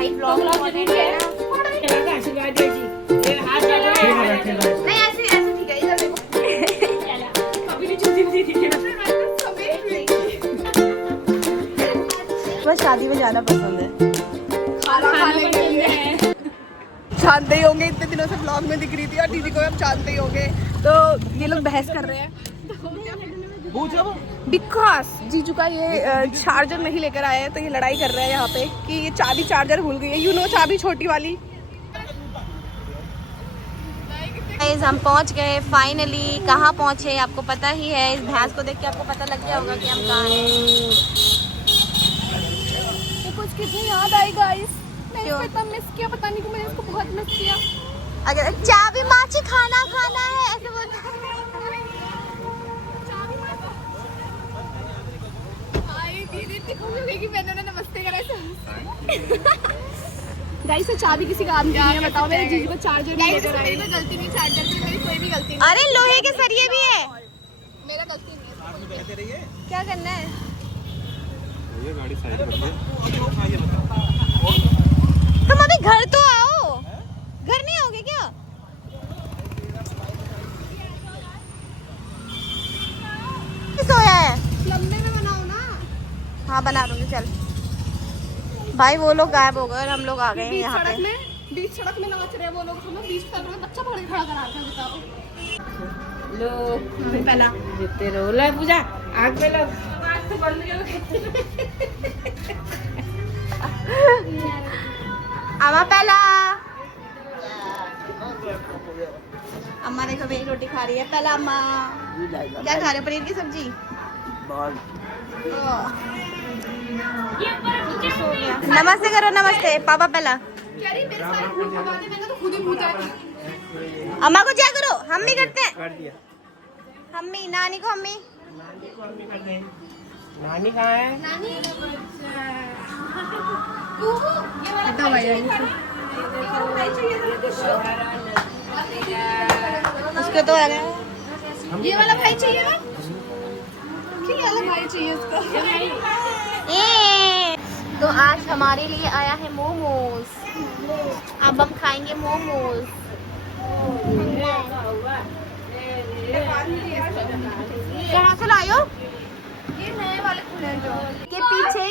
भाई ब्लॉग नहीं ऐसे ऐसे ठीक है इधर देखो। बस शादी में जाना पसंद है, जानते ही होंगे इतने दिनों से ब्लॉग में दिख रही थी और दीदी को आप जानते ही होंगे। तो ये लोग बहस कर रहे हैं बिकॉज जीजू का ये चार्जर नहीं लेकर आए हैं, तो ये लड़ाई कर रहे हैं यहाँ पे कि ये चाबी चार्जर भूल गई है। यू नो चाबी छोटी वाली। गाइस हम पहुँच गए फाइनली। कहाँ पहुँचे आपको पता ही है, इस भैंस को देख के आपको पता लग गया होगा कि हम कहाँ हैं। तो कुछ कितनी याद आई गाइस, मैंने इतना मिस किया, पता नहीं क्यों मैंने इसको बहुत मिस किया। अगर चाबी माची खाना खाना है ऐसे बोलते हैं। कि मैंने नमस्ते करा गाइस से चाबी किसी काम की नहीं है, बताओ मेरे जीजू को चार्जर नहीं लेकर आए। मेरी गलती नहीं, चार्जर की मेरी कोई भी गलती नहीं। अरे लोहे के सरिये भी है, मेरा गलती नहीं है। क्या करना है? ये गाड़ी साइड कर दे। तुम अभी घर तो आओ, घर नहीं आओगे क्या? सोया है लंबे में बनाओ ना। हाँ बना दूंगी चल। भाई वो लोग गायब हो गए और हम लोग आ गए हैं यहाँ पे। बीच सड़क में नाच रहे हैं वो लोग, हम लोग बीच सड़क में बच्चा पकड़ के खड़ा करा रहे हैं। बताओ लो पहला जीते रहो। ले पूजा आग पे लो, आग से बंद करो। अम्मा पहला, अम्मा देखो मेरी रोटी खा रही है। पहला अम्मा क्या खा रहे हो? पनीर की सब्जी। नमस्ते करो, नमस्ते पापा पहला। अम्मा को क्या करो, हम भी करते हैं। हम्मी नानी को हम्मी। नानी कहाँ है? नानी उसको तो है ये वाला भाई चाहिए ना, ये वाला भाई चाहिए उसको। तो आज हमारे लिए आया है मोमोज, अब हम खाएंगे मोमोज। कहाँ से लाए हो? ये नए वाले खुले जो के पीछे।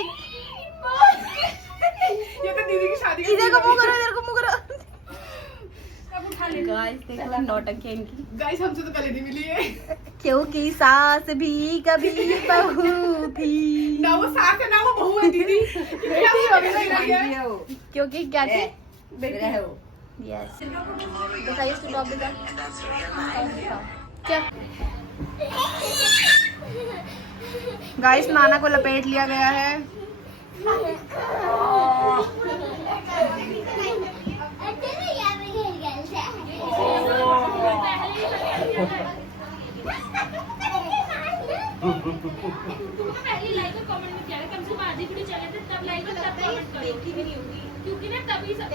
ये तो दीदी की शादी का। इधर को मुंह करो, इधर को मुंह करो। गाइस देखो नौटंकी है इनकी। गाइस हमसे तो कल नहीं मिली है, क्योंकि सास भी कभी बहू थी। ना वो सास है ना वो बहू है दीदी। क्योंकि क्या थी? बेटी है वो। यस बताइए इसको टॉप बता क्या। गाइस नाना को लपेट लिया गया है। पहली लाइक और कमेंट में किया है, कम से कम आधी वीडियो चले थे तब लाइक और तब कमेंट देखी भी नहीं होगी, क्योंकि ना तभी सब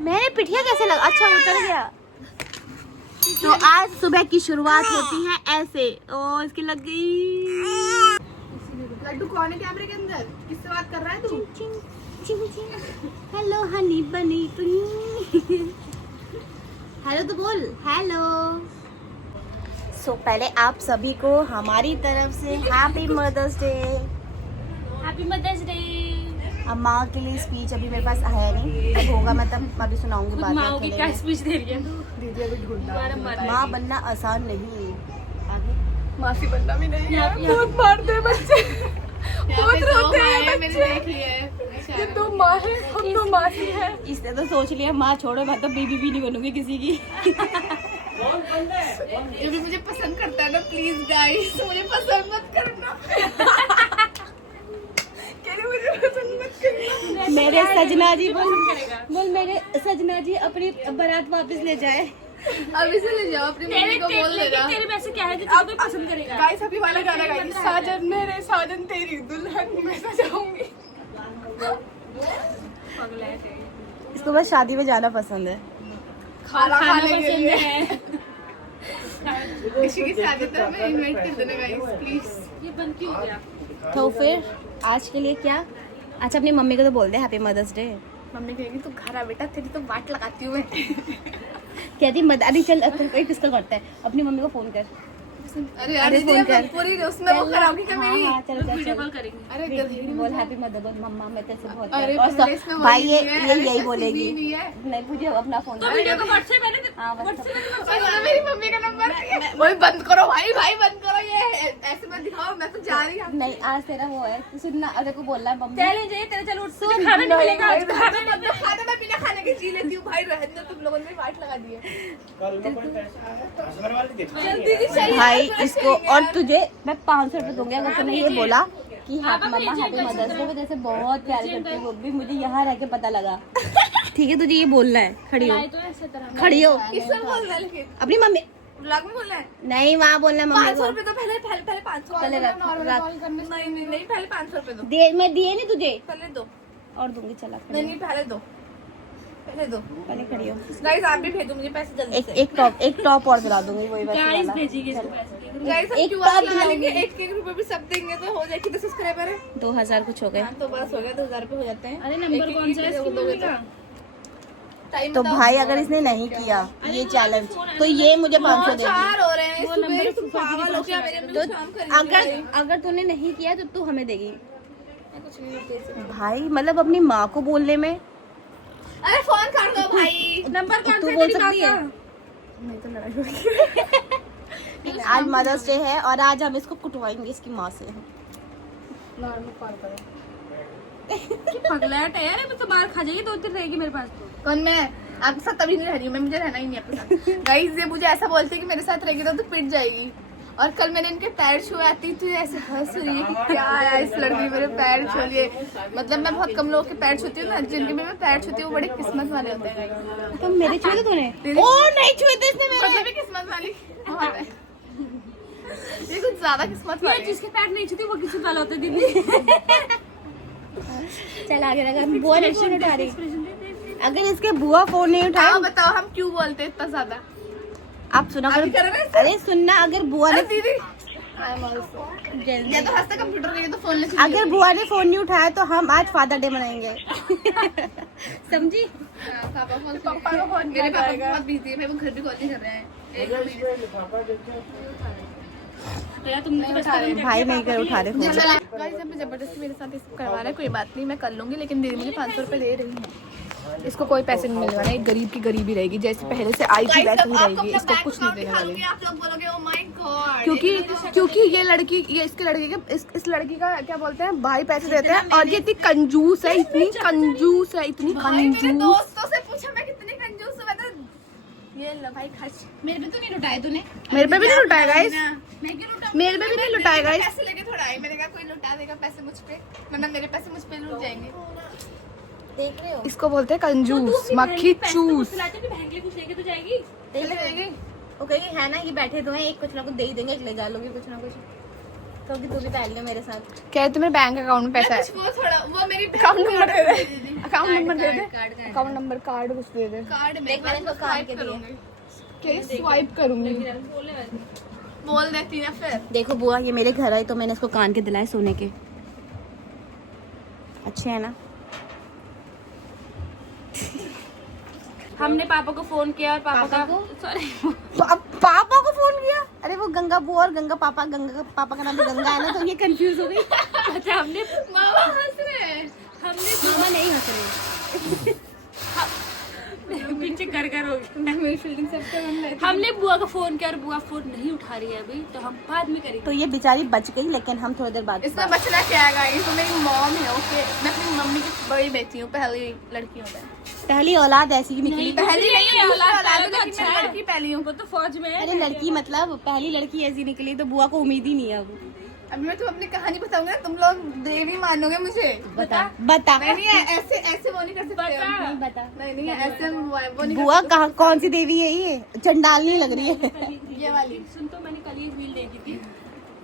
मेरे पिठिया कैसे लगा? अच्छा उतर गया। तो आज सुबह की शुरुआत होती है ऐसे। ओ इसकी लग गई। लड्डू कौन है कैमरे के अंदर? किससे बात कर रहा है तू? हेलो हनी बनी तू। हेलो तो बोल हेलो। सो पहले आप सभी को हमारी तरफ से happy Mother's Day. Happy Mother's Day. अब माँ के लिए स्पीच अभी मेरे पास है नहीं, अब होगा मैं तब अभी सुनाऊंगी बाद में। माँ की क्या स्पीच दे रही है तू? दीदी अभी ढूंढना। माँ बनना आसान नहीं, आगे मासी बनना भी नहीं है। बहुत मारते हैं बच्चे, बहुत रोते हैं बच्चे। ये तो माँ है, हम तो मासी है। इसने तो सोच लिया माँ छोड़ो, मैं तो बीबी भी नहीं बनूंगी किसी की। ये भी मुझे पसंद करता है ना, प्लीज गाइस मुझे पसंद मत करना। मुझे पसंद मत करना। मेरे सजना जी बोल मेरे सजना जी अपनी बारात वापस ले जाए। अभी से ले जाओ अपनी मम्मी को बोल देना। तेरे में से क्या है जो तुझे कोई पसंद करेगा? गाइस अभी वाला गाना गाइस, साजन मेरे साजन तेरी दुल्हन मैं सजाऊंगी। इसको बस शादी में जाना पसंद है। खाना खाने के लिए है। किसी की शादी तो हमें इनवाइट कर देना गाइस प्लीज। ये बंद क्यों हो गया? तो फिर आज के लिए क्या? अच्छा अपनी मम्मी को तो बोल दे हैप्पी मदर्स डे। मम्मी कहेगी तू घर आ बेटा, तेरी तो वाट लगाती हूँ मैं। कहती मदारी चल अब कोई किसका करता है, अपनी मम्मी को फोन कर। अरे यार दीदी फोन कर। पूरी उसमें वो कराओगी क्या मेरी? हाँ चलो चल वीडियो चल। कॉल करेंगे। अरे गधेड़ी बोल हैप्पी मदर बोल मम्मा मैं तेरे से बहुत अरे प्यार पहले इसमें करता हूँ। भाई ये वही नहीं है, यही ऐसे बोलेगी। सीधी नहीं है। नहीं मुझे अपना फोन तो वीडियो को व्हाट्सएप है ना? हाँ, व्हाट्सएप अरे मेरी मम्मी का नंबर है। वही बंद करो भाई, भाई बंद करो, ये ऐसे मत दिखाओ, मैं तो जा रही हूँ। नहीं आज तेरा वो है तू सुनना, अरे को बोल रहा है मम्मी चैलेंज है तेरा, चलो उठ खाना नहीं मिलेगा आज, खाना नहीं मिलेगा। खाना मैं बिना खाने के जी लेती हूँ भाई, रहने दो, तुम लोगों ने वाट लगा दी है। जल्दी जी चाहिए भाई इसको और तुझे मैं 500 रुपए दूंगी अगर तूने ये बोला कि हैप्पी मम्मा हैप्पी मदर्स डे, जैसे बहुत प्यार करती है वो भी, मुझे यहाँ रह के पता लगा। ठीक है तुझे ये बोलना है, खड़ी हो तो ऐसे तरह खड़ी हो किससे बोलना है लेकिन? अपनी मम्मी ब्लॉग में बोलना है? नहीं वहाँ बोलना है मम्मी 500 को। रुपए तो पहले पहले पहले 500 पहले रख नहीं पहले 500 रुपए दो, दे मैं दिए नहीं तुझे पहले दो। और दूंगी चला नहीं नहीं पहले दो, पहले दो। पहले खड़ी हो। गाइस आप भी भेजो मुझे पैसे जल्दी एक से। एक टॉप और दिला दूंगी वही वैसे गाइस वाला। भेजिए इसको पैसे। गाइस हम एक क्यूआर टॉप लगा लेंगे, दिलाऊंगी। 1 रुपए भी सब देंगे तो हो जाएगी। 10 सब्सक्राइबर है 2000 कुछ हो गए। हाँ, तो बस हो गया, 2000 रुपए हो जाते हैं। अरे नंबर कौन सा है इसकी मम्मी का? टाइम तो बताओ। भाई अगर इसने नहीं किया ये चैलेंज तो ये मुझे 500 देगी। 4 हो रहे हैं वो सुबह, नंबर तुम पागल हो क्या? मेरे तो में काम करेंगे अगर तूने नहीं किया तो तू हमें देगी। मैं कुछ नहीं दे सकती। भाई मतलब अपनी माँ को बोलने में अरे फोन कर दो भाई। नंबर कौन तू सा है बोल तेरी माँ सकती है। का? नहीं तो लड़ाई होगी। आज मदर्स डे है और आज हम इसको कुटवाएंगे इसकी माँ से। नॉर्मल कॉल करो। पगलैट है यार, मैं तो बाहर खा जाएगी, 2 दिन रहेगी मेरे पास तो। कौन मैं? आपके साथ तभी नहीं रह रही हूँ मैं, मुझे रहना ही नहीं है आपके साथ। गाइस ये मुझे ऐसा बोलते हैं कि मेरे साथ रहेगी तो पिट जाएगी। और कल मैंने इनके पैर छुए, आती थी ऐसे हंस रही है कि क्या आया इस लड़की ने मेरे पैर छू लिए। मतलब मैं बहुत कम लोगों के पैर छूती हूँ ना, जिनके भी मैं पैर छूती हूँ वो बड़े किस्मत वाले होते हैं। तो मेरे छुए थे तूने? तेरे- ओ नहीं छुए थे इसने मेरे। मतलब भी किस्मत वाली बहुत है। ये कुछ ज्यादा किस्मत ये वाली है। जिसके पैर नहीं छूती वो किसी वाला होता है दीदी। चल आगे लगा, बुआ ने फोन उठा रही। एक्सप्रेशन दे, दे, दे। अगर इसके बुआ फोन नहीं उठाए हाँ बताओ हम क्यों बोलते हैं इतना ज्यादा? आप सुना अभी करो। करोगे? अरे सुनना अगर बुआ अरे ने दीदी जल्दी- ये तो हंसता कंप्यूटर के, ये तो फोन ले अगर बुआ ने फोन नहीं उठाया तो हम आज फादर डे मनाएंगे। समझी? पापा को फोन मेरे पापा बहुत बिजी है, मेरे को घर भी कॉल नहीं कर रहे हैं। तो यार तुमने तो उठा रहे। भाई नहीं कर उठा रहे फोन। गाइस अब जबरदस्ती मेरे साथ इसको करवा रहा है, कोई बात नहीं मैं कर लूंगी, लेकिन दीदी मुझे 500 रुपए दे रही है। इसको कोई पैसे नहीं मिलने वाले, एक गरीब की गरीबी रहेगी, जैसे पहले से आई थी वैसे ही रहेगी, इसको कुछ नहीं देने वाले। आप लोग बोलोगे ओ माय गॉड, क्योंकि ये लड़की, ये इसके लड़के के इस लड़की का क्या बोलते हैं, भाई पैसे देते हैं और ये इतनी कंजूस है, इतनी कंजूस है, इतनी मेरे कंजूस। दोस्तों से पूछा मैं कितनी कंजूस हूं, बता। ये लो भाई खर्च। मेरे पे तो नहीं लुटाए तूने। मेरे पे भी नहीं लुटाया गाइस, मैं क्यों लुटाऊं? मेरे पे भी नहीं लुटाया गाइस। पैसे लेके थोड़ा आए, मैंने कहा कोई लुटा देगा पैसे मुझ पे, वरना मेरे पैसे मुझ पे लूट जाएंगे। देख रहे हो? इसको बोलते हैं कंजूस, मक्खी चूस। बहन के लिए कुछ लेके तो जाएगी। देख रहे हो? वो कहेगी है ना ये बैठे तो हैं, एक कुछ ना कुछ दे ही देंगे, एक ले जा लोगे कुछ ना कुछ। तो तू भी पहन लियो मेरे साथ। क्या है तुम्हारे बैंक अकाउंट में पैसा है? कुछ वो थोड़ा वो मेरी अकाउंट नंबर दे दे, अकाउंट नंबर दे दे, कार्ड का है। अकाउंट नंबर कार्ड कुछ दे दे। कार्ड में देख मैंने इसको कान के दिए। क्या स्वाइप करूंगी? बोल देती ना फिर। देखो बुआ ये मेरे घर आई तो मैंने इसको कान के दिलाए सोने के, अच्छे है ना? हमने पापा को फोन किया और पापा पापा का को? सॉरी पापा को फोन किया? अरे वो गंगा बुआ और गंगा पापा का नाम भी गंगा है ना, तो ये कंफ्यूज हो गई। अच्छा हमने मामा हंस रहे हैं। हमने मामा नहीं हंस रहे। पिंकी नीचे घर घर हो गया। मेरी फीलिंग सबके मन में हमने बुआ को फोन किया और बुआ फोन नहीं उठा रही है अभी, तो हम बाद में करेंगे। तो ये बेचारी बच गई, लेकिन हम थोड़ी देर बाद इसमें बचना क्या है गाइस, तो मेरी मॉम है ओके, मैं अपनी मम्मी की बड़ी बेटी हूँ, पहली लड़की हूँ मैं। पहली औलाद ऐसी की निकली। पहली नहीं है, औलाद औलाद तो में अच्छा मैं है। लड़की पहली हूँ। वो तो फौज में है। अरे लड़की मतलब पहली लड़की ऐसी निकली तो बुआ को उम्मीद ही नहीं है अब। अभी मैं तुम्हें अपनी कहानी बताऊंगा, तुम लोग देवी मानोगे मुझे। बता बता। नहीं ऐसे ऐसे वो नहीं कर सकते हम। नहीं बता। नहीं ऐसे वो नहीं बुआ कहाँ, कौन सी देवी है ये? चंडाल नहीं लग रही है। ये वाली। सुन, तो मैंने कल ही रील देखी थी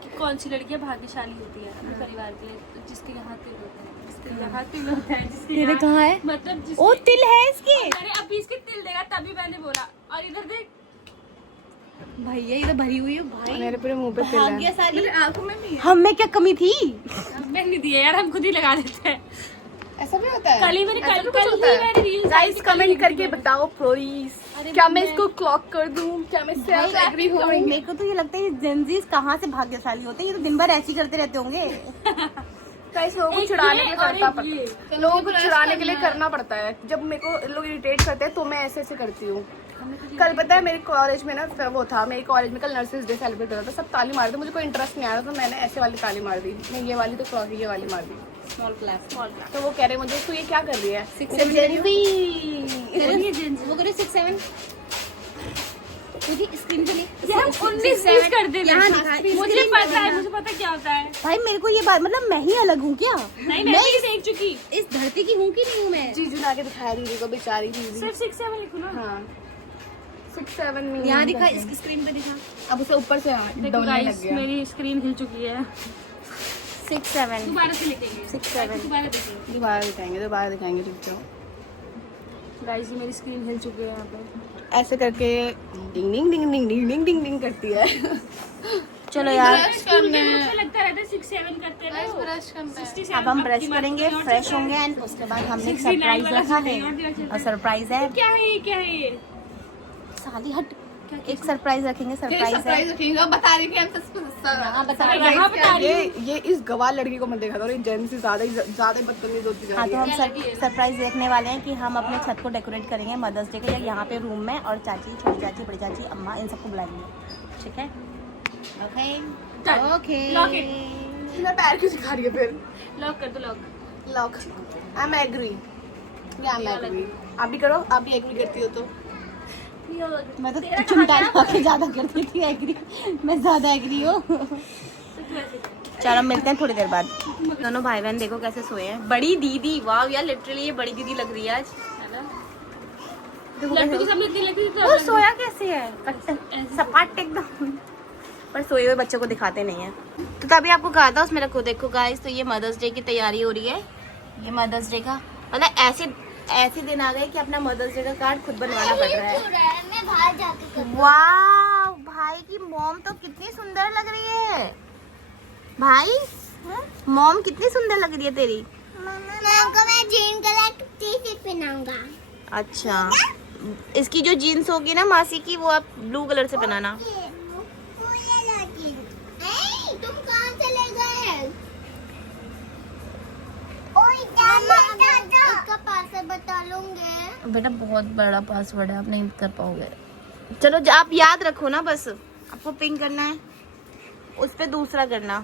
कि कौन सी लड़कियां भाग्यशाली होती है अपने परिवार के लिए, तो जिसके यहाँ तिल होता है, जिसके यहाँ तिल होता है, जिसके तेरे यहाँ- कहाँ है? मतलब ओ तिल है इसके। अरे अभी इसके तिल देगा तभी मैंने बोला। और इधर देख, भैया ये तो भरी हुई है भाई। मेरे पूरे मुंह पे तिल है। भाग्यशाली। मेरी आंखों में भी है। हम में क्या कमी थी? मैं नहीं दिया यार, हम खुद ही लगा देते हैं। ऐसा भी होता है। कल ही मैंने ऐसा भी कुछ कल होता ही है। मैंने रील्स गाइस कमेंट करके बताओ प्लीज, क्या मैं इसको क्लॉक कर दूं, क्या मैं इससे एग्री हूं? मेरे को तो ये लगता है जेंजीज कहाँ से भाग्यशाली होते हैं, ये तो दिन भर ऐसे ही करते रहते होंगे। गाइस लोगों को एक चिढ़ाने ये के लिए और करना एक पड़ता ये। है, लोगों को चिढ़ाने के लिए करना पड़ता है। जब मेरे को लोग इरिटेट करते हैं तो मैं ऐसे ऐसे करती हूँ। कल पता है मेरे कॉलेज में ना वो था, मेरे कॉलेज में कल नर्सेज डे सेलिब्रेट हो रहा था, सब ताली मार दी, मुझे कोई इंटरेस्ट नहीं आ रहा, तो मैंने ऐसे वाली ताली मार दी। नहीं ये वाली तो क्रॉस, ये वाली मार दी। Small class. तो वो कह रहे मुझे तू ये क्या कर रही है? वो करो 6 7 तुझे स्क्रीन पे यार 19-20 कर देना। यहाँ दिखा। मुझे पता है, मुझे पता क्या होता है। भाई मेरे को ये बात, मतलब मैं ही अलग हूँ क्या? नहीं मैं भी देख चुकी। इस धरती की हूँ कि नहीं हूँ मैं? जीजू ने आके दिखाया दीदी को, बेचारी दीदी। सिर्फ 6-7 लिखो ना। हाँ 6-7 में यहाँ दिखा, इसकी स्क्रीन पे दिखा। अब उसे ऊपर से देखो डाउन लग गाइस, गया। मेरी स्क्रीन हिल चुकी है। 6 7 दोबारा से लिखेंगे। 6 7 दोबारा देखेंगे। दोबारा दिखाएंगे रुक जाओ। गाइस ये मेरी स्क्रीन हिल चुकी है यहाँ पे। ऐसे करके डिंग डिंग डिंग डिंग डिंग डिंग डिंग डिंग करती है। चलो यार स्कूल के मुझे लगता रहता है 6-7 करते रहो। ब्रश करना है। 67 अब हम ब्रश आपकी करेंगे, बात फ्रेश होंगे, एंड उसके बाद हमने एक 69 सरप्राइज वाला रखा है। चलता है। और सरप्राइज है, क्या है ये, क्या है ये? साली हट, एक सरप्राइज रखेंगे। फिर सरप्राइज है। सरप्राइज रखेंगे, बता रही थी हम हाँ, बता रही यहाँ बता रही हूँ। ये इस गवार लड़की को मत देखा करो, ये जेन से ज्यादा बदतमीज होती जा हाँ रही तो है। हम सरप्राइज देखने वाले हैं कि हम अपने छत को डेकोरेट करेंगे मदर्स डे के लिए, यहाँ पे रूम में, और चाची, छोटी चाची, बड़ी चाची, अम्मा, इन सबको बुलाएंगे। ठीक है? Okay Done. Okay. Lock it. मैं पैर क्यों दिखा रही है फिर? लॉक कर दो, lock. Lock. I am agree. आप भी करो, आप भी एग्री करती हो तो। मैं तो चिमटा लगा के ज्यादा करती थी एग्री, मैं ज्यादा एग्री हूँ। चलो मिलते हैं थोड़ी देर बाद। दोनों भाई बहन देखो कैसे सोए हैं। बड़ी दीदी, वाह यार लिटरली ये बड़ी दीदी लग रही है आज। देखो लड्डू कैसे- के सामने इतनी लगी थी वो सोया कैसे है, सपाट एकदम। पर सोए हुए बच्चों को दिखाते नहीं है। तो तभी आपको कहा था उसमें रखो। देखो गाइस, तो ये मदर्स डे की तैयारी हो रही है। ये मदर्स डे का मतलब ऐसे दिन आ गए कि अपना मदर्स डे का कार्ड खुद बनवाना पड़ रहा है। मैं बाहर जाके वाह, भाई की मॉम तो कितनी सुंदर लग रही है। भाई मॉम कितनी सुंदर लग रही है तेरी। मैं जीन कलर की टी-शर्ट पहनाऊंगा। अच्छा, इसकी जो जीन्स होगी ना मासी की, वो आप ब्लू कलर से पहनाना। तुम कहाँ चले गए? इसका पासवर्ड बता लूंगे। बेटा बहुत बड़ा पासवर्ड है, आप नहीं कर पाओगे। चलो आप याद रखो ना, बस आपको पिंक करना है, उस पे दूसरा करना।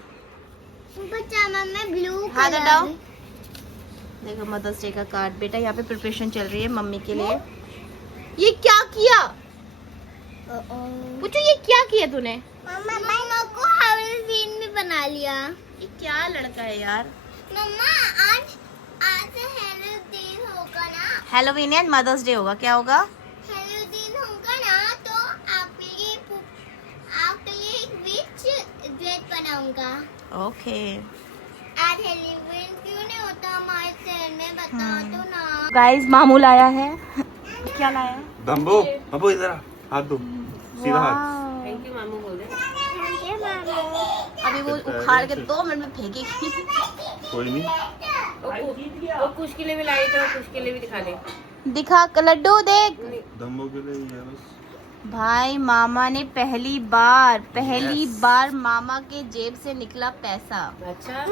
बच्चा मैं ब्लू हाथ हटाओ। देखो मदर्स डे का कार्ड। बेटा यहाँ पे प्रिपरेशन चल रही है मम्मी के लिए। ये क्या किया? पूछो ये क्या किया तूने? मम्मा को हैलोवीन भी बना लिया। ये क्या लड़का है यार। मम्मा आज हैलोवीन होगा ना? हैलोवीन एंड मदर्स डे होगा। क्या होगा? हैलोवीन होगा ना, तो आपके लिए एक विच ड्रेस बनाऊंगा। ओके आज हैलोवीन क्यों नहीं होता हमारे शहर में, बता दो ना। गाइस, मामू लाया है। क्या लाया है? बम्बू बम्बू इधर आ, हाथ दो, सीधा हाथ। वाह। थैंक यू मामू बोल रहे। अभी वो उखाड़ के 2 मिनट में फेंकेगी। कोई नहीं, वो कुछ के लिए भी लाई थे, कुछ के लिए भी दिखा दे। दिखा लड्डू देख। दम्बू के लिए ये बस। भाई मामा ने पहली बार मामा के जेब से निकला पैसा। अच्छा,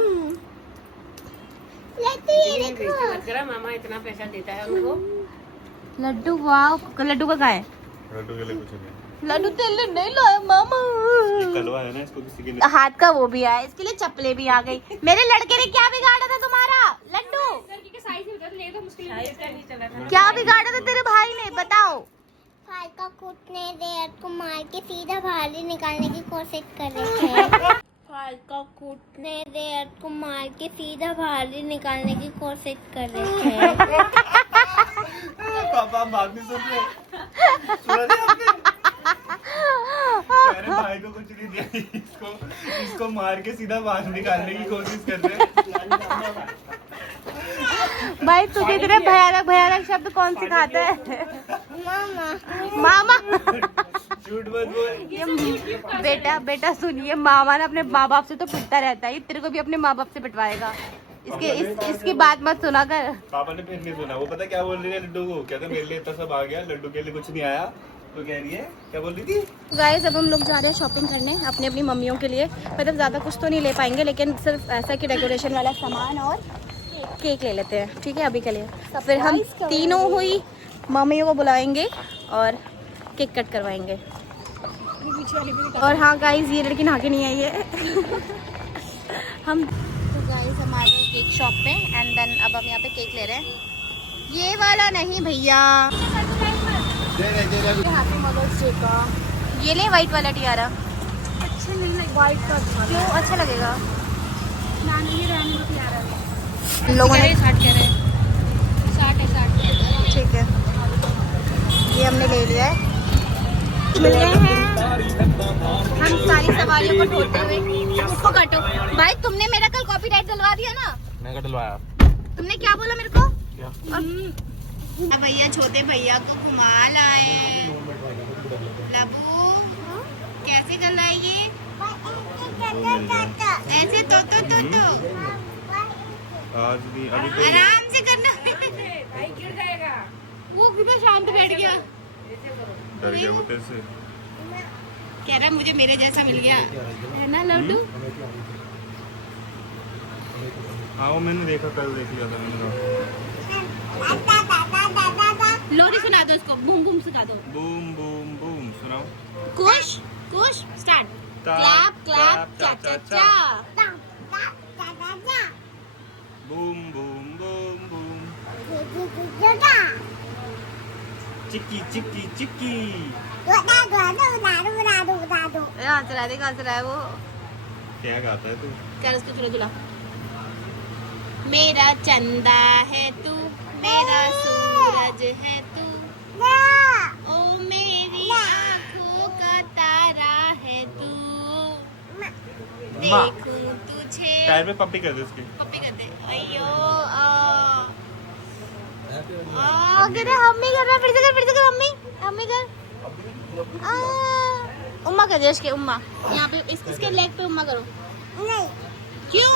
लेते ये देखो। मत करा, मामा इतना पैसा देता है उनको। लड्डू वाह, लड्डू का कहाँ है? लड्डू के लिए कुछ नहीं। लड्डू तेरे लिए नहीं लाया मामा। ये कलवा है ना, इसको किसी के लिए हाथ का वो भी आया, इसके लिए चप्पलें भी आ गई। मेरे लड़के ने क्या बिगाड़ा था तुम्हारा लड्डू? लड़की के साइज ही बता ले तो मुश्किल नहीं चला था। क्या बिगाड़ा था तेरे भाई ने, बताओ। फाल का कूटने दे को मार के सीधा बाहर ही निकालने की कोशिश कर रहे थे। फाल का कूटने दे को मार के सीधा बाहर ही निकालने की कोशिश कर रहे थे। पापा बात नहीं सुन रहे। सुना नहीं आपने? मेरे भाई को कुछ नहीं दिया, इसको मार के सीधा बाहर निकालने की कोशिश कर रहे हैं। भाई तुझे इतने भयानक भयानक शब्द कौन सिखाता है? मामा। झूठ मत बोल। बेटा सुनिए, मामा ना अपने माँ बाप से तो पिटता रहता है, तेरे को भी अपने माँ बाप से पिटवाएगा। इसकी बात मत सुना कर। पापा ने फिर नहीं सुना। वो पता क्या बोल रही है लड्डू को? कहते मेरे लिए इतना सब आ गया, लड्डू के लिए कुछ नहीं आया। तो कह रही है, क्या बोल रही थी? गाइस अब हम लोग जा रहे हैं शॉपिंग करने अपनी अपनी मम्मियों के लिए। मतलब ज़्यादा कुछ तो नहीं ले पाएंगे, लेकिन सिर्फ ऐसा कि डेकोरेशन वाला सामान और केक ले लेते हैं, ठीक है अभी के लिए। फिर हम तीनों हुई मम्मियों को बुलाएंगे और केक कट करवाएंगे। और हाँ गाइस, ये लड़की नहा के नहीं आई है। हम तो गाइस हम आ गए केक शॉप पे एंड देन अब हम यहाँ पे केक ले रहे हैं। ये वाला नहीं भैया, हैप्पी मदर्स डे का ये ले, व्हाइट वाला टियारा। अच्छा नहीं लगे व्हाइट का? क्यों अच्छा लगेगा? नानी रानी को प्यारा है। लोगों ने 60 कह रहे हैं। 60 है 60। ठीक है, ये हमने ले लिया है। मिल रहे हैं हम सारी सवारियों को ढोते हुए। उसको काटो भाई, तुमने मेरा कल कॉपीराइट दिलवा दिया ना? मैं का डलवाया। तुमने क्या बोला मेरे को? क्या? भैया छोटे भैया को घुमा लाए। लबू कैसे करना है ये? ऐसे तो आज भी अभी तो आराम से करना। भाई गिर जाएगा। वो कितना शांत बैठ गया, डर गया वो तेरे से। कह रहा मुझे मेरे जैसा मिल गया है ना लड्डू। हाँ वो मैंने देखा, कल देख लिया था मैंने। लोरी सुना दो इसको, बूम बूम सिखा दो। बूम बूम बूम सुनाओ। कुश कुश स्टार्ट। क्लैप क्लैप चा चा चा। Boom boom boom boom. चिक्की चिक्की चिक्की। हाँ चला दे, कहाँ चला है वो? क्या गाता है तू? कर उसको चलो जुला। मेरा चंदा है तू, मेरा सूरज है तू, ओ मेरी आँखों का तारा है तू, देखूं तुझे। टायर पे पप्पी कर दे उसकी। पप्पी कर दे। अयो कहते हम्मी कर रहा है, फिर से कर हम्मी हम्मी कर। उम्मा कर दे इसके, उम्मा यहाँ पे इसके लेग पे उम्मा करो। नहीं क्यों?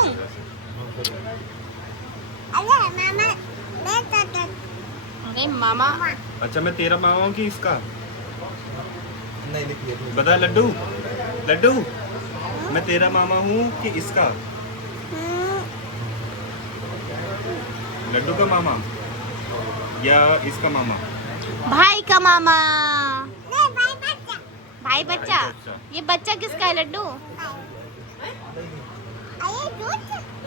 अरे मामा। अच्छा मैं तेरा मामा हूँ कि इसका? नहीं लिखिए। बता लड्डू, लड्डू मैं तेरा मामा हूँ कि इसका? लड्डू का मामा या इसका मामा? भाई का मामा। भाई बच्चा। भाई बच्चा। ये बच्चा किसका है लड्डू?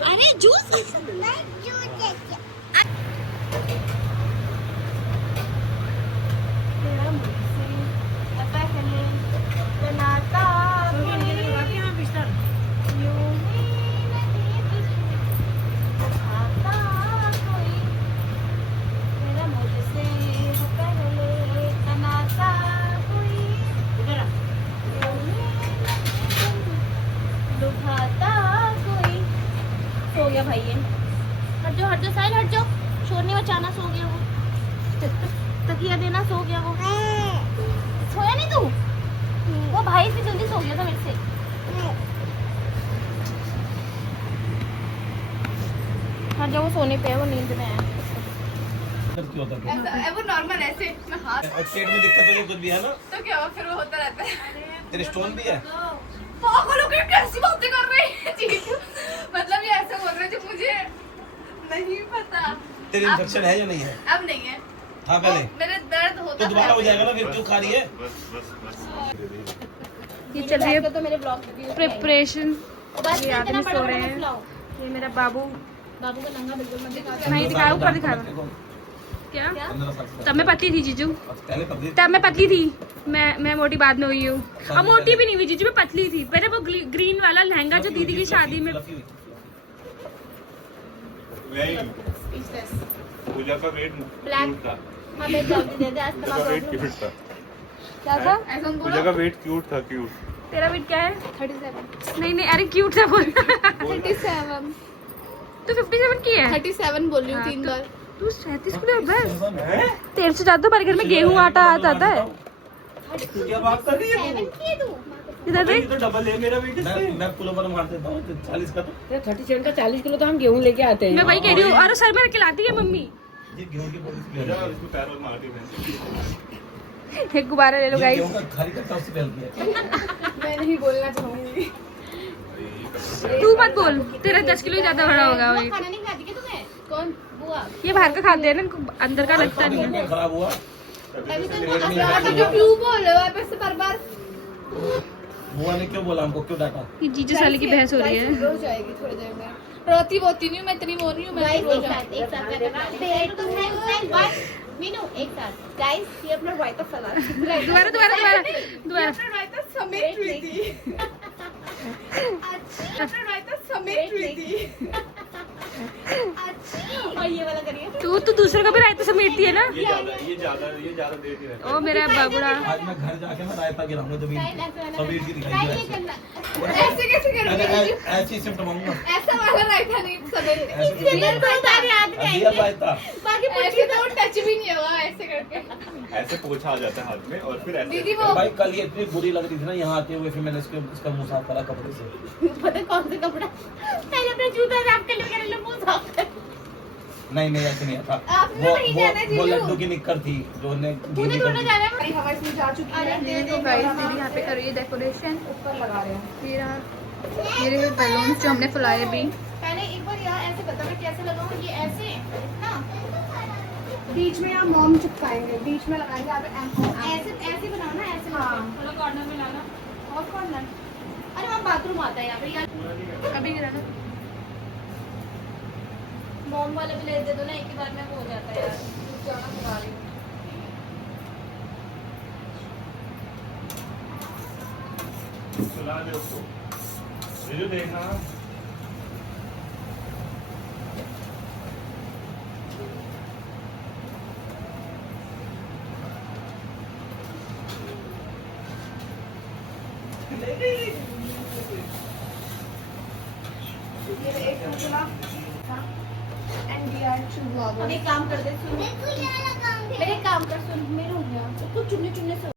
अरे जूस। सो गया भाई, ये हट जाओ साहिल हट जाओ, शोर नहीं मचाना। सो गया वो, तकिया देना, सो गया वो। सोया नहीं तू? वो भाई से जल्दी सो गया था मेरे से। हट जाओ, वो सोने पे है, वो नींद में है। वो नॉर्मल ऐसे मैं हाथ पेट में दिक्कत होगी कुछ भी है ना, तो क्या हुआ, फिर वो होता रहता है। तेरे स्टोन भी है। पागल हो गए, कैसी बातें कर रहे हैं जी। मतलब ये ऐसे बोल रहे थे, मुझे नहीं पता। तेरे इन्फेक्शन है या नहीं है? अब नहीं है। था पहले? मेरे दर्द तो होता दोबारा हो जाएगा ना, फिर क्यों खा रही है? ये चल रही है तो मेरे ब्लॉग प्रिपरेशन। बस ये आदमी इतना सो बड़ा रहे बड़ा हैं। फुलाओ। ये मेरा बाबू बाबू का नंगा बिल्कुल मत दिखा। नहीं दिखा, ऊपर दिखा क्या। 15 साल से तब मैं पतली थी जीजू, पहले पतली तब मैं पतली थी। मैं मोटी बाद में हुई हूँ। अब मोटी भी नहीं हुई जीजू, मैं पतली थी। मैंने वो ग्रीन वाला लहंगा जो दीदी की शादी में पूजा का वेट क्यूट था। हमें जल्दी दे दे, आज पूजा का वेट क्यूट था। क्या था। पूजा का वेट क्यूट था, क्यूट। तेरा वेट क्या है। 37 नहीं नहीं, अरे क्यूट था बोल। 37 तो 57 की है। 37 बोल रही हूँ हाँ, 3 बार। तू 37 किलो बस। तेरे से ज्यादा हमारे घर में गेहूं आटा आता है। तू क्या बात कर रही है? इधर ये देख। तो डबल है मेरा वेट इससे। मैं पुलोवर मार देता हूँ 40 का। तो 37 का 40 किलो तो हम गेहूं लेके आते हैं। मैं वही कह रही हूँ, और सर में रख के लाती है मम्मी। ये गेहूं की बोरी से पूजा पहल इसको पैर और मार के एक गुब्बारा ले लो ये गाइस। गेहूं का खाली कट्टा उससे पहल किया। मैं नहीं बोलना चाहूंगी। तू मत बोल, तेरा 10 किलो ज्यादा बड़ा होगा वेट। खाना नहीं खाती क्या तुम्हें? कौन? बुआ। ये बाहर का खाते हैं ना, इनको अंदर का लगता नहीं है। पेट खराब हुआ। अभी तो क्यों बोल रहे हो आप ऐसे बार बार? बुआ ने क्यों बोला हमको, क्यों डांटा? ये जीजू साली की बहस हो रही है। हो जाएगी थोड़ी देर में। रोती वोती नहीं हूँ मैं, इतनी वो नहीं हूँ मैं। गाइस रो एक जाऊँ। साथ पेट तो है मीनू एक साथ। गाइस ये अपना रायता फैला दोबारा दोबारा दोबारा दोबारा। रायता समेट रही थी। अपना रायता समेट रही थी। और ये वाला करिए। तू दूसरे का भी रायता समेटती है ना। ये ज्यादा देर की रहता ओ मेरा बाबूड़ा। आज मैं घर जाके ना रायता गिराऊंगा जमीन पे। सभी की दिखाई ट्राई दे नहीं करना। ऐसे कैसे कर रही है? ऐसे ही सिम्टम आऊंगा। ऐसा वाला रायता नहीं समेट। जिन्हें तो सारी याद अभी नहीं रायता बाकी ऐसे तो टच भी नहीं होगा ऐसे करके। है। ऐसे पोछा आ जाता है हाथ में और फिर ऐसे। दीदी वो भाई कल ये इतनी बुरी लग रही थी ना यहाँ आते हुए, फिर मैंने इसका मुंह साफ करा कपड़े से। पता कौन सा कपड़ा पहले अपना जूता साफ कर लो, कर लो, मुंह साफ कर। नहीं ऐसे नहीं था। आपने नहीं जाना वो जीजू। लड्डू की निक्कर थी जो ने तूने थोड़ा जाना है। हमारी हवा इसमें जा चुकी है। तो गाइस दीदी यहाँ पे कर रही है डेकोरेशन, ऊपर लगा रहे हैं। फिर मेरे बैलून जो हमने फुलाए अभी। पहले एक बार यार ऐसे बता मैं कैसे लगाऊं, ये ऐसे ना बीच में यहाँ मोम चिपकाएंगे, बीच में लगाएंगे यहाँ पे ऐसे ऐसे बनाओ ना, ऐसे हाँ। थोड़ा कॉर्नर में लाना। और कॉर्नर। अरे वहाँ बाथरूम आता है यहाँ पे यार। अभी गिरा था। मोम वाला भी ले दे दो ना, एक ही बार में वो हो जाता है यार। जाना फुला रही हूँ। सुला दे उसको। ये जो देखना अब एक काम कर दे, सुन मेरे काम कर, सुन मेरे हो गया उसको चुन्नी चुन्नी से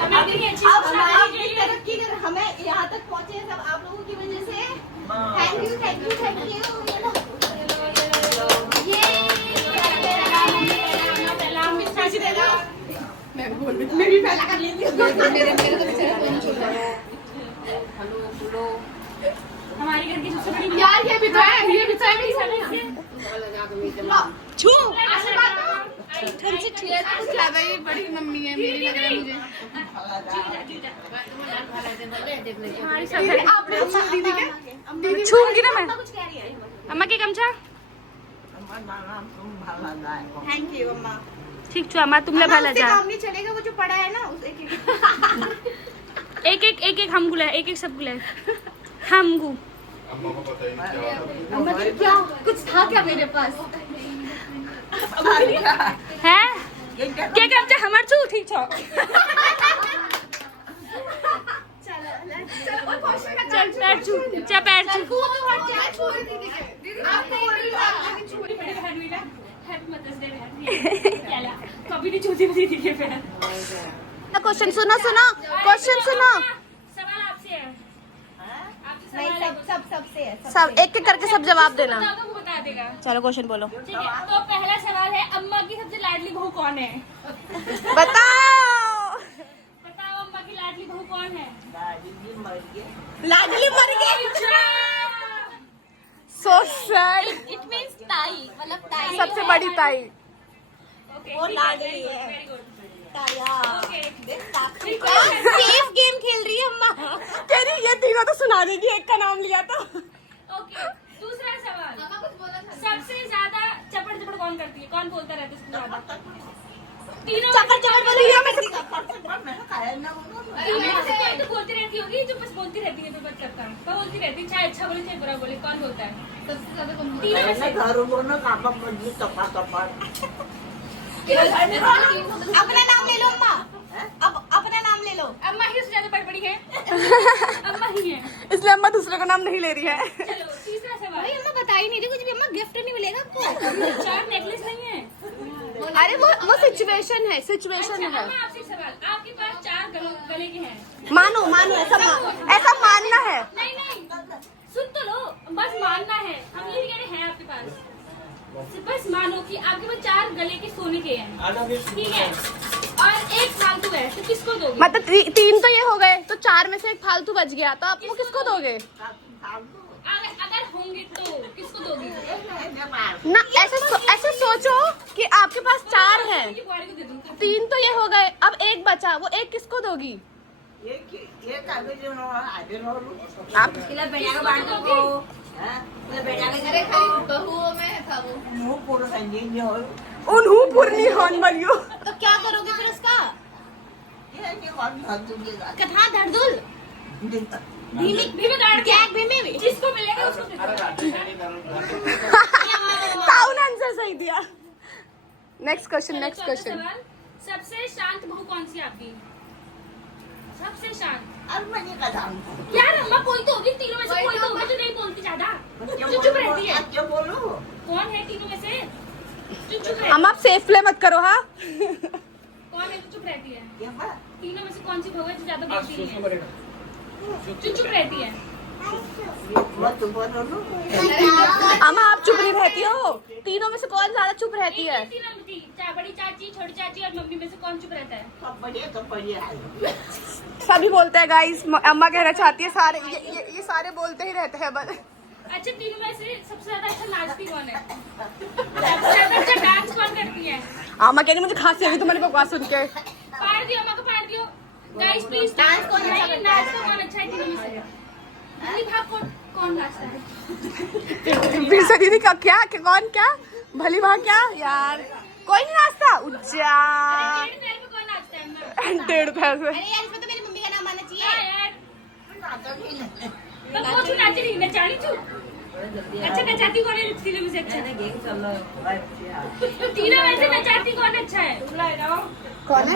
हमें इतनी अच्छी अब शिक्षा हमारी देने के लिए तरक्की कर हमें यहाँ तक पहुँचे हैं सब आप लोगों की वजह से। Thank you thank you thank you. हमारे घर की सबसे बड़ी यार ये भी तो है, ये भी तो है। छू कुछ ज्यादा ही बड़ी मम्मी है मेरी लग रहा है मुझे। आपने पूछा दीदी के छूंगी ना मैं अम्मा के गमछा थैंक यू अम्मा। ठीक छो अम्मा तुमने भला उससे जा काम नहीं चलेगा वो जो पड़ा है ना उस एक एक हम गुला एक एक सब गुला हम गु अम्मा को पता ही नहीं क्या क्या कुछ था क्या मेरे पास? है के गमछा हमार छू ठीक छो चल पैर छू चा पैर छू कभी नहीं छूती दीदी के पैर क्वेश्चन सुनो सुनो क्वेश्चन सुनो। सवाल आपसे है आपसे नहीं सवाल है सब सबसे है सब एक एक करके सब जवाब देना। बता दो वो बता देगा चलो क्वेश्चन बोलो। ठीक है तो पहला सवाल है अम्मा की सबसे लाडली बहू कौन है बताओ। बताओ अम्मा की लाडली बहू कौन है लाडली मर गई। So sad. इट मीन्स ताई, मतलब ताई सबसे बड़ी ताई ओके वो लाडली है। Very good okay okay safe game खेल रही है अम्मा। कह रही ये तीनों तो सुना देगी एक का नाम लिया तो। ओके दूसरा सवाल सबसे ज्यादा चपड़ चपड़ कौन करती है कौन बोलता रहता है सबसे ज्यादा तीनों चपड़ चपड़ बोली है मैं तीनों में से कोई तो बोलती रहती होगी जो बस बोलती रहती है तो बस करता है तो बोलती रहती है चाहे अच्छा बोले चाहे बुरा बोले कौन बोलता है सबसे ज्यादा कौन तीनों में से अपना नाम ले लो अम्मा। अब अपना नाम ले लो। अम्मा ही सबसे ज्यादा बड़ी है अम्मा ही है इसलिए अम्मा दूसरे का नाम नहीं ले रही है। चलो तीसरा सवाल अम्मा बता ही नहीं रही कुछ भी। अम्मा गिफ्ट नहीं मिलेगा आपको। 4 नेकलेस नहीं है अरे वो सिचुएशन है, सिचुएशन अच्छा है। अम्मा आपसे एक सवाल आपके पास 4 गले के हैं मानो मानो ऐसा मानना है। नहीं नहीं सुन तो लो बस मानना है हम ये नहीं कह रहे हैं आपके पास बस मानो कि आपके पास 4 गले के सोने के हैं ठीक है और एक फालतू है तो किसको दोगे मतलब तीन तो ये हो गए तो 4 में से एक फालतू बच गया तो आप वो किसको दोगे? अगर होंगे तो किसको दोगे ना ऐसे सोचो कि आपके पास 4 है, ये बुआरी को दे दूँ 3 तो ये हो गए, अब एक बचा, वो एक किसको दोगी? आप उन्हू पूर्णी हॉन बनियो। तो क्या करोगे फिर उसका? कथा धड़धुल भीमे गाड़ क्या भीमे जिसको मिलेगा उसको दे दो। ताऊ ने आंसर सही दिया। नेक्स्ट क्वेश्चन चलो, नेक्स्ट चौथा क्वेश्चन। सवाल, सबसे शांत बहू कौन सी आपकी सबसे शांत यार अम्मा कोई तो होगी तीनों में से कोई तो होगी जो नहीं बोलती ज्यादा जो चुप रहती है कौन है तीनों में से जो चुप रहती हम आप सेफ प्ले मत करो हाँ। कौन है जो चुप रहती है तीनों में से कौन सी बहू है जो ज्यादा बोलती नहीं है जो चुप रहती है अम्मा आप चुप नहीं रहती हो, तीनों में से कौन ज्यादा चुप रहती है? तीनों में थी बड़ी चाची छोटी चाची और मम्मी में से कौन चुप रहता है सभी बोलते हैं गाइस, अम्मा कहना चाहती है सारे ये सारे बोलते ही रहते हैं बस। अच्छा तीनों में से सबसे ज्यादा अच्छा नाचती कौन है सबसे ज्यादा अच्छा डांस कौन करती है अम्मा कहनी मुझे खांसी हुई तुम्हारी बकवास सुन के। पार दियो अम्मा को पार दियो गाइस प्लीज डांस कौन अच्छा नाचता कौन अच्छा है तीनों में से भली भाग कौन नाचता है फिर से दीदी का क्या कौन क्या भली भाग क्या यार कोई नहीं नाचता उज्जा डेढ़ पैर पे कौन नाचता है अम्मा 1.5 पैसे। अरे यार इसमें तो मेरी मम्मी का नाम आना चाहिए। हाँ यार मैं वो तू नाच रही नचानी तू अच्छा नचाती कौन है तीनों में से अच्छा तीनों में से नचाती कौन अच्छा है कौन है?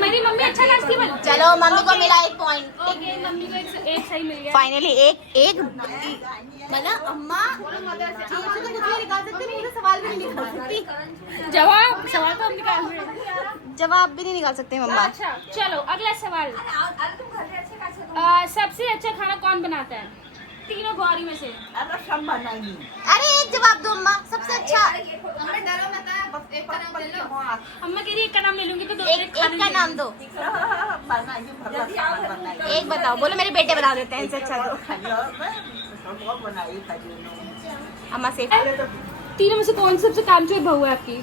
मेरी मम्मी अच्छा नाचती है चलो मम्मी को मिला 1 पॉइंट। ओके मम्मी को एक सही मिल गया फाइनली एक मतलब अम्मा ठीक से तो कुछ नहीं निकाल सकते, पूरे सवाल में जवाब सवाल तो हम निकाल रहे हैं। जवाब भी नहीं निकाल सकते मम्मा। अच्छा चलो अगला सवाल। सबसे अच्छा खाना कौन बनाता है तीनों गौरी में से? अरे एक जवाब दो अम्मा, सबसे अच्छा। अम्मा कह रही एक का नाम ले लूंगी तो दो एक का नाम दो, एक बताओ। बोलो मेरे बेटे बना देते हैं, इनसे अच्छा दो। अम्मा से तीनों में से कौन सबसे कामचोर बहू है आपकी?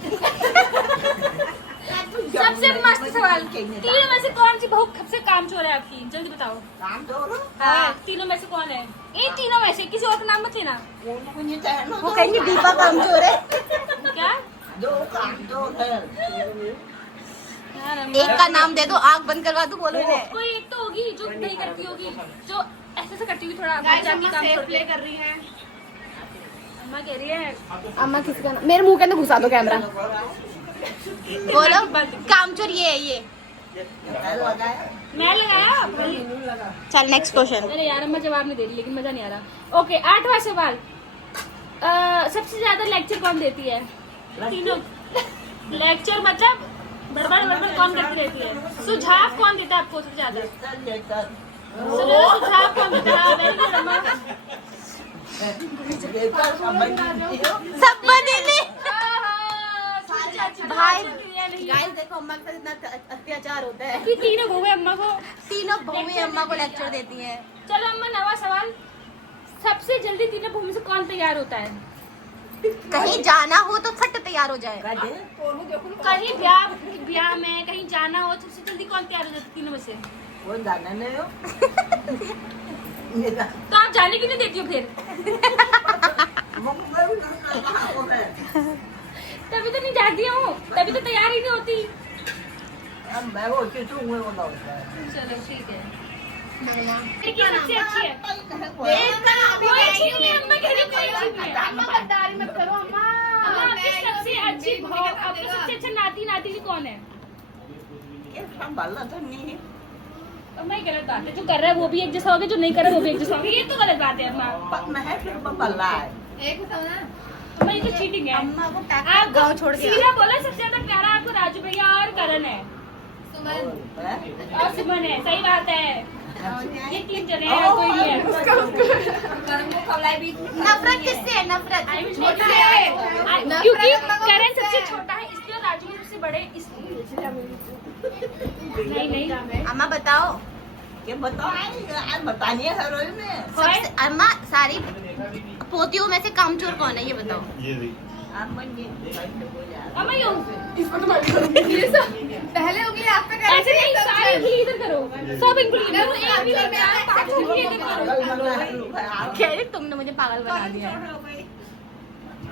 सबसे मस्त सवाल। तीनों में से कौन सी बहू सबसे कामचोर है आपकी? जल्दी बताओ। हाँ, तीनों में से कौन है? इन तीनों में से किसी और का नाम मत लेना। वो कहेंगे दीपा कामचोर है। क्या? यार अम्मा, एक का नाम दे दो, आँख बंद करवा दो, बोलो इन्हें। कोई एक तो होगी जो नहीं करती होगी, जो ऐसे करती हुई थोड़ा जाके काम प्ले कर रही है। अम्मा कह रही है अम्मा किसी का मेरे मुंह के अंदर घुसा दो कैमरा। बोलो कामचोर ये है, ये। मैं लगाया। चल नेक्स्ट क्वेश्चन। अरे यार अम्मा जवाब नहीं दे रही, लेकिन मजा नहीं आ रहा। ओके 8वां सवाल। सबसे ज्यादा लेक्चर कौन देती है? तीनों। लेक्चर मतलब बड़बड़ कौन करती रहती है? सुझाव कौन देता है आपको सबसे ज्यादा? सुझाव कौन देता है? वेरी गुड अम्मा। सब बदले भाई। नहीं गाइस देखो अम्मा के साथ इतना अत्याचार होता है। कि तीनों बहुएं अम्मा को तीनों बहुएं अम्मा को लेक्चर देती हैं। चलो अम्मा 9वां सवाल। सबसे जल्दी तीनों बहुओं में से कौन तैयार होता है? कहीं जाना हो तो फट तैयार हो जाए। कहीं ब्याह में कहीं जाना हो सबसे जल्दी कौन तैयार हो जाता है तीनों में से? तो आप जाने क्यों नहीं देती हो फिर? तभी तो नहीं जाती हूँ, तभी तो तैयार ही नहीं होती। चलो ठीक है। लेकिन सबसे अच्छी है। कोई अच्छी नहीं है, अम्मा कह रही कोई अच्छी नहीं है। मत करो अम्मा। अम्मा आपकी सबसे अच्छी आपका सबसे अच्छा नाती कौन है? अम्मा ये गलत बात है। जो कर रहा है वो भी एक जैसा होगा, जो नहीं कर रहा है वो भी एक जैसा होगा। ये तो गलत बात है अम्मा। एक बताओ ना। अम्मा ये तो चीटिंग है। अम्मा को आप गाँव छोड़ के सीधा बोला सबसे ज्यादा प्यारा आपको राजू भैया और करण है और सुमन है। सही बात है, ये 3 जने हैं और कोई नहीं है। नफरत किससे है? नफरत क्योंकि करण सबसे छोटा है इसलिए, राजू सबसे बड़े इसलिए। नहीं अम्मा बताओ। सबसे अम्मा सारी पोतियों में से कामचोर कौन है ये बताओ। ये भी अम्मा यूं पहले होगी आप पे ऐसे नहीं, सारी उंगली इधर करो, सब उंगली इधर, एक भी नहीं, 5 उंगली इधर करो। कह रही तुमने मुझे पागल बना दिया।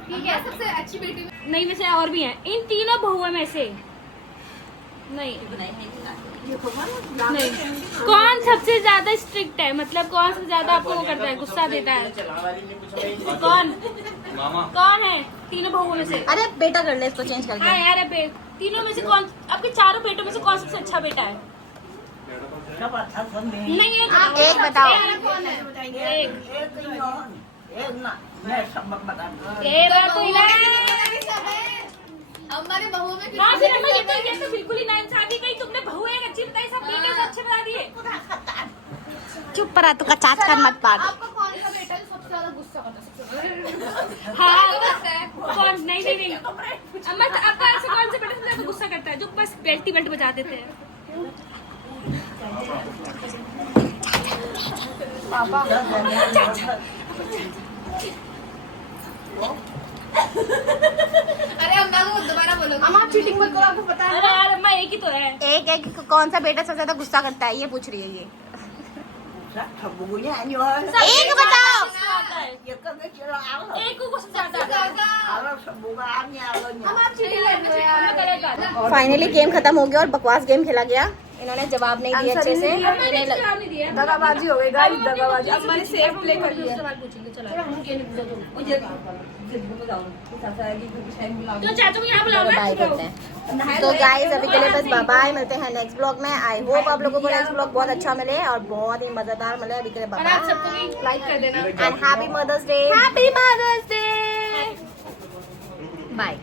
ठीक है। सबसे अच्छी बेटी नहीं वैसे और भी हैं इन तीनों बहुओं में से। नहीं कौन सबसे ज्यादा स्ट्रिक्ट है? मतलब कौन सबसे ज्यादा आपको वो करता है, गुस्सा देता है? कौन है तीनों बहुओं में से? अरे बेटा कर ले, इसको चेंज कर हाँ दे। यार तीनों में से कौन, आपके चारों बेटों में से कौन सबसे अच्छा बेटा है? नहीं एक बताओ। अम्मा ने बहू में हाँ फिर अम्मा ये तो बिल्कुल ही नाइंसाफी कही तुमने। बहू एक अच्छी बताई, सब बेटे सब अच्छे बता दिए। चुप रहा, तू का चाच कर मत पार। आपका कौन सा बेटा जो सबसे ज्यादा गुस्सा करता है? हाँ कौन? नहीं अम्मा आपका ऐसा कौन सा बेटा सबसे ज्यादा गुस्सा करता है जो बस बेल्टी बेल्ट बजा देते हैं? पापा। अरे अम्मा को दोबारा बोलो। अम्मा आप चीटिंग मत करो, आपको पता है। अरे यार अम्मा एक ही तो है। एक कौन सा बेटा सबसे ज्यादा गुस्सा करता है ये पूछ रही है ये। एक बताओ। एक को गुस्सा आता है। हम आप चीटिंग कर रहे हैं। गलत बात है। फाइनली गेम खत्म हो गया और बकवास गेम खेला गया। इन्होंने जवाब नहीं दिया अच्छे से। मैंने जवाब नहीं दिया। दगाबाजी हो गई गाइस, दगाबाजी। अम्मा ने सेफ प्ले कर लिया। सवाल पूछेंगे चलो। तो चाचू को यहाँ बुलाओ ना। बाय करते हैं। तो गाइस अभी के लिए बस बाय बाय, मिलते हैं नेक्स्ट ब्लॉग में। आई होप आप लोगों को नेक्स्ट ब्लॉग बहुत अच्छा मिले और बहुत ही मजेदार मिले। अभी के लिए बाय और आप सबको भी लाइक कर देना। And happy Mother's Day. Happy Mother's Day. Bye.